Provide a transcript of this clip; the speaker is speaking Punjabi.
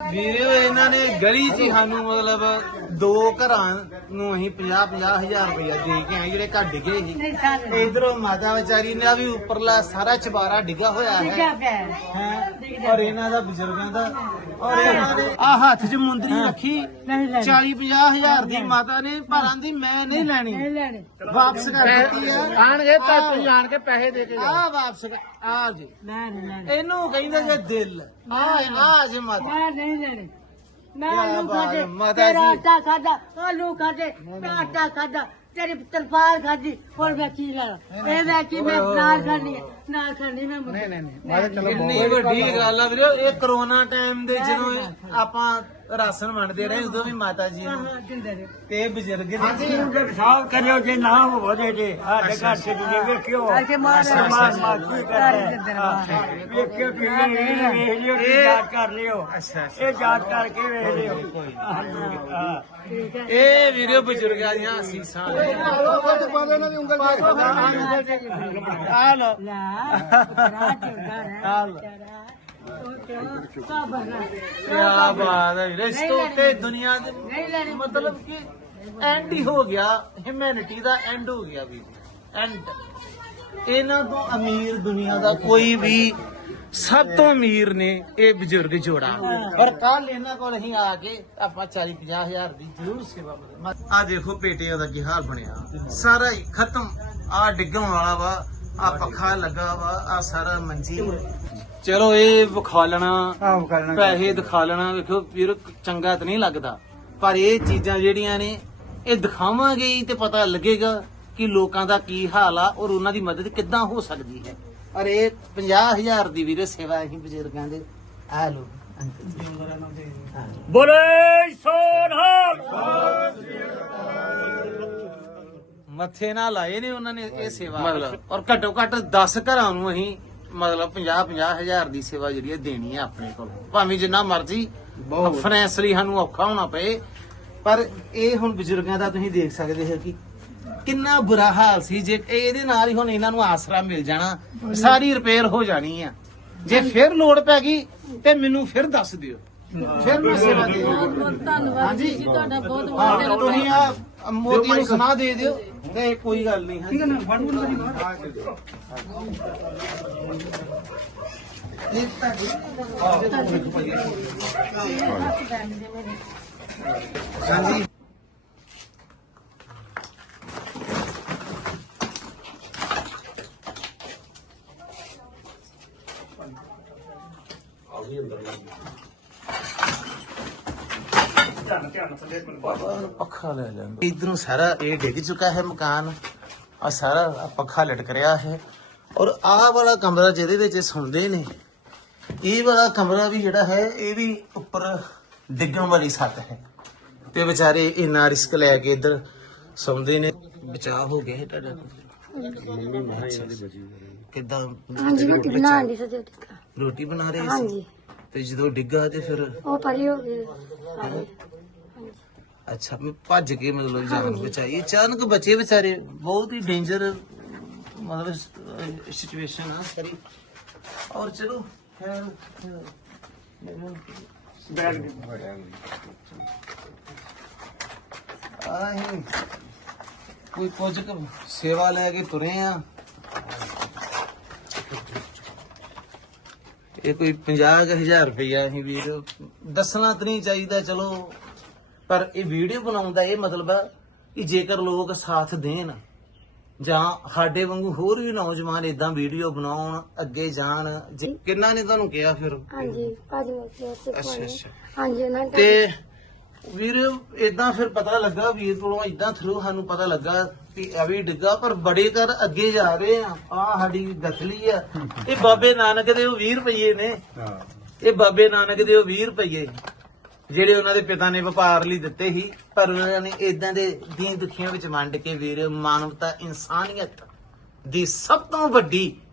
ਵੀਰੇ ਇਹਨਾਂ ਨੇ ਗਲੀ 'ਚ ਹੀ ਸਾਨੂੰ ਮਤਲਬ ਦੋ ਘਰਾਂ ਨੂੰ ਅਸੀਂ 50 50 ਹਜ਼ਾਰ ਰੁਪਇਆ ਦੇ ਕੇ ਆਏ ਜਿਹੜੇ ਘਰ ਡਿੱਗੇ ਸੀ। ਇਧਰੋਂ ਮਾਤਾ ਵਿਚਾਰੀ ਨੇ ਵੀ ਉੱਪਰਲਾ ਸਾਰਾ ਚਬਾਰਾ ਡਿੱਗਾ ਹੋਇਆ ਹੈ। ਹੈਂ? ਔਰ ਇਹਨਾਂ ਦਾ ਬਜ਼ੁਰਗਾਂ ਦਾ ਆ ਹੱਥ 'ਚ ਮੁੰਦਰੀ ਰੱਖੀ 40 50 ਹਜ਼ਾਰ ਦੀ ਮਾਤਾ ਨੇ ਪਰ ਆਂਦੀ ਮੈਂ ਨਹੀਂ ਲੈਣੀ। ਵਾਪਸ ਕਰ ਦਿੱਤੀ ਹੈ ਆਣਗੇ ਤਾਂ ਤੁਸੀਂ ਆਣ ਕੇ ਪੈਸੇ ਦੇ ਕੇ ਆ ਵਾਪਸ ਕਰ- ਆ ਜੀ। ਇਹਨੂੰ ਕਹਿੰਦੇ ਜੇ ਦਿਲ। ਆ ਆ ਜੇ ਮਾਤਾ। ਮੈਂ ਕਿਆ ਆਲੂ ਬਾਤ ਖਾਦੇ ਹੈ, ਮਾਤਾ ਤੇਰਾ ਜੀ। ਆਟਾ ਖਾਦਾ ਆਲੂ ਖਾਦੇ ਮੈਂ ਆਟਾ ਖਾਦਾ ਤੇਰੀ ਤਰਪਾਲ ਖਾਦੀ ਹੋਰ ਮੈਂ ਕੀ ਲੈਣਾ? ਇਹ ਮੈਂ ਕੀ ਮੈਂ ਨਾਲ ਖਾਣੀ ਹੈ, ਨਾਲ ਖਾਣੀ ਮੈਂ ਨਹੀਂ ਨਹੀਂ ਨਹੀਂ ਕਿੰਨੀ ਵੱਡੀ ਗੱਲ ਆ ਵੀਰੋ ਇਹ ਕਰੋਨਾ ਟਾਈਮ ਦੇ ਜਦੋਂ ਇਹ ਆਪਾਂ ਰਾਸ਼ਨ ਵੰਡਦੇ ਰਹੇ ਉਦੋਂ ਵੀ ਮਾਤਾ ਜੀ ਨੂੰ। ਦਿੰਦੇ ਨੇ ਤੇ ਇਹ ਬਜ਼ੁਰਗ ਨੇ ਸਾਫ਼ ਕਰਿਓ ਜੇ ਨਾ ਹੋਵੇ ਜੇ ਸਾਡੇ ਘਰ ਚ ਜੀ ਵੇਖਿਓ। ਅਜੇ ਮਾਰ ਮਾਰ ਮਾਰ ਕੀ ਕਰ ਕਰਦੇ ਬਾਹਰ। ਵੇਖਿਓ ਕਿ ਵੇਖ ਲਿਓ ਤੇ ਯਾਦ ਕਰ ਲਿਓ। ਅੱਛਾ ਇਹ ਯਾਦ ਕਰਕੇ ਵੇਖ ਲਿਓ। ਹਾਂ। ਠੀਕ ਹੈ। ਇਹ ਵੀਰੋ ਬਜ਼ੁਰਗਾਂ ਦੀਆਂ ਅਸੀਸਾਂ ਨੇ। ਆ ਲੋ ਲਾ ਕਿਆ ਬਾਤ ਹੈ ਵੀਰੇ ਇਸ ਦੁਨੀਆ ਦੇ ਮਤਲਬ ਕਿ ਐਂਡ ਹੀ ਹੋ ਗਿਆ ਹਿਊਮੈਨਿਟੀ ਦਾ ਐਂਡ ਹੋ ਗਿਆ ਵੀ ਐਂਡ ਇਹਨਾਂ ਤੋਂ ਅਮੀਰ ਦੁਨੀਆ ਦਾ ਕੋਈ ਵੀ ਸਭ ਤੋਂ ਅਮੀਰ ਨੇ ਇਹ ਬਜ਼ੁਰਗ ਜੋੜਾ। ਔਰ ਕੱਲ ਇਹਨਾਂ ਕੋਲ ਅਸੀਂ ਆ ਕੇ ਆਪਾਂ 40 50 ਹਜ਼ਾਰ ਦੀ ਜ਼ਰੂਰ ਸੇਵਾ ਆ ਦੇਖੋ ਪੇਟੇ ਦਾ ਕੀ ਹਾਲ ਬਣਿਆ। ਸਾਰਾ ਹੀ ਖਤਮ। ਆ ਡਿੱਗਣ ਵਾਲਾ ਵਾ ਆ ਪੱਖਾ ਲੱਗਾ ਵਾ ਆ ਸਾਰਾ ਮੰਜੀ ਚਲੋ ਇਹ ਵਿਖਾ ਲੈਣਾ ਪੈਸੇ ਦਿਖਾ ਲੈਣਾ ਵੇਖੋ ਵੀਰ ਚੰਗਾ ਤਾਂ ਨਹੀਂ ਲੱਗਦਾ। ਪਰ ਇਹ ਚੀਜ਼ਾਂ ਜਿਹੜੀਆਂ ਨੇ ਇਹ ਦਿਖਾਵਾਂਗੇ ਤੇ ਪਤਾ ਲੱਗੇਗਾ ਕਿ ਲੋਕਾਂ ਦਾ ਕੀ ਹਾਲ ਆ ਔਰ ਉਹਨਾਂ ਦੀ ਮਦਦ ਕਿੱਦਾਂ ਹੋ ਸਕਦੀ ਹੈ। ਔਰ ਇਹ 50000 ਦੀ ਵੀਰੇ ਸੇਵਾ ਅਸੀਂ ਬਜ਼ੁਰਗਾਂ ਦੇ ਆ ਲੋ ਅੰਕਲ ਜੀ। ਬੋਲੇ ਮੱਥੇ ਨਾਲ ਲਾਏ ਨੇ ਉਹਨਾਂ ਨੇ ਇਹ ਸੇਵਾ। ਮਤਲਬ? ਔਰ ਘੱਟੋ ਘੱਟ 10 ਘਰਾਂ ਨੂੰ ਅਸੀਂ ਮਤਲਬ 50 50 ਹਜ਼ਾਰ ਦੀ ਸੇਵਾ ਜਿਹੜੀ ਹੈ ਦੇਣੀ ਹੈ ਆਪਣੇ ਕੋਲ। ਭਾਵੇਂ ਜਿੰਨਾ ਮਰਜ਼ੀ ਫਾਈਨੈਂਸ਼ਲੀ ਸਾਨੂੰ ਔਖਾ ਹੋਣਾ ਪਏ ਪਰ ਇਹ ਹੁਣ ਬਜ਼ੁਰਗਾਂ ਦਾ ਤੁਸੀਂ ਦੇਖ ਸਕਦੇ ਹੋ ਕਿ ਕਿੰਨਾ ਬੁਰਾ ਹਾਲ ਸੀ ਜੇ ਇਹ- ਇਹਦੇ ਨਾਲ ਹੀ ਹੁਣ ਇਹਨਾਂ ਨੂੰ ਆਸਰਾ ਮਿਲ ਜਾਣਾ ਸਾਰੀ ਰਿਪੇਅਰ ਹੋ ਜਾਣੀ ਆ। ਜੇ ਫਿਰ ਲੋੜ ਪੈ ਗਈ ਤੇ ਮੈਨੂੰ ਫਿਰ ਦੱਸ ਦਿਓ। ਫਿਰ ਮੈਂ ਸੇਵਾ ਦੇ ਦੂੰਗਾ ਧੰਨਵਾਦ ਜੀ ਜੀ ਤੁਹਾਡਾ ਬਹੁਤ ਹਾਂ ਤੁਸੀਂ ਆ ਮੋਦੀ ਨੂੰ ਸੁਣਾ ਦੇ ਦਿਓ ਤੇ ਕੋਈ ਗੱਲ ਨਹੀਂ ਠੀਕ ਹੈ ਨਾ ਹਾਂਜੀ ਪੱਖਾ ਲੈ ਲੈ ਇਧਰੋਂ ਸਾਰਾ ਇਹ ਡਿੱਗ ਚੁੱਕਾ ਹੈ ਮਕਾਨ। ਆ ਸਾਰਾ ਆਹ ਪੱਖਾ ਲਟਕ ਰਿਹਾ ਹੈ। ਔਰ ਆਹ ਵਾਲਾ ਕਮਰਾ ਜਿਹਦੇ ਵਿੱਚ ਇਹ ਸੌਂਦੇ ਨੇ ਇਹ ਵਾਲਾ ਕਮਰਾ ਵੀ ਜਿਹੜਾ ਹੈ ਇਹ ਵੀ ਉੱਪਰ ਡਿੱਗਣ ਵਾਲੀ ਛੱਤ ਹੈ। ਤੇ ਵਿਚਾਰੇ ਇੰਨਾ ਰਿਸਕ ਲੈ ਕੇ ਇੱਧਰ ਸੌਂਦੇ ਨੇ। ਬਚਾਅ ਹੋ ਗਿਆ ਹੈ ਤੁਹਾਡਾ। ਕਿੱਦਾਂ? ਹਾਂਜੀ ਰੋਟੀ ਬਣਾਉਣ ਦੀ ਸਜੇ ਰੋਟੀ ਬਣਾ ਰਹੇ ਸੀ ਹਾਂਜੀ ਤੇ ਜਦੋਂ ਡਿੱਗਾ ਤੇ ਫਿਰ ਉਹ ਪਰੇ ਹੋ ਗਏ ਸਾਰੇ ਅੱਛਾ ਵੀ ਭੱਜ ਕੇ ਮਤਲਬ ਜਾਨ ਬਚਾਈ ਅਚਾਨਕ ਬਚੇ ਵਿਚਾਰੇ ਬਹੁਤ ਹੀ ਡੇਂਜਰ ਮਤਲਬ ਸਿਚੁਏਸ਼ਨ ਆ ਸਾਰੀ ਔਰ ਚਲੋ ਖੈਰ ਆਹੀ ਕੋਈ ਕੁਝ ਕੁ ਸੇਵਾ ਲੈ ਕੇ ਤੁਰੇ ਆ ਇਹ ਕੋਈ 50000 ਰੁਪਇਆ ਅਸੀਂ ਵੀਰ ਦੱਸਣਾ ਤਾਂ ਨਹੀਂ ਚਾਹੀਦਾ ਚਲੋ। ਪਰ ਇਹ ਵੀਡੀਓ ਬਣਾਉਣ ਦਾ ਇਹ ਮਤਲਬ ਆ ਕਿ ਜੇਕਰ ਲੋਕ ਸਾਥ ਦੇਣ ਜਾਂ ਸਾਡੇ ਵਾਂਗੂ ਹੋਰ ਵੀ ਨੌਜਵਾਨ ਇਦਾਂ ਵੀਡੀਓ ਬਣਾਉਣ ਅੱਗੇ ਜਾਣ ਜੇ- ਕਿੰਨਾ ਨੇ ਤੁਹਾਨੂੰ ਕਿਹਾ ਫਿਰ? ਹਾਂਜੀ ਭਾਜੀ ਨੇ ਕਿਹਾ ਸੀ ਅੱਛਾ। ਅੱਛਾ। ਹਾਂਜੀ ਉਹਨਾਂ ਨੇ ਤੇ ਵੀਰ ਇਦਾਂ ਫਿਰ ਪਤਾ ਲੱਗਾ ਵੀਰ ਕੋਲੋਂ ਇਦਾਂ ਥਰੂ ਸਾਨੂੰ ਪਤਾ ਲੱਗਾ ਕਿ ਆ ਡਿੱਗਾ, ਪਰ ਬੜੇ ਕਰ ਅੱਗੇ ਜਾ ਰਹੇ ਆ। ਆ ਸਾਡੀ ਗਥਲੀ ਆ। ਇਹ ਬਾਬੇ ਨਾਨਕ ਦੇ ਉਹ 20 ਰੁਪਏ ਨੇ। ਇਹ ਬਾਬੇ ਨਾਨਕ ਦੇ ਉਹ 20 ਰੁਪਏ ਜਿਹੜੇ ਉਹਨਾਂ ਦੇ ਪਿਤਾ ਨੇ ਵਪਾਰ ਲਈ ਦਿੱਤੇ ਸੀ, ਪਰ ਉਹਨਾਂ ਨੇ ਇਦਾਂ ਦੇ ਦੀਨ ਦੁਖੀਆਂ ਵਿੱਚ ਵੰਡ ਕੇ ਵੀਰ, ਮਾਨਵਤਾ ਇਨਸਾਨੀਅਤ ਦੀ ਸਭ ਤੋਂ ਵੱਡੀ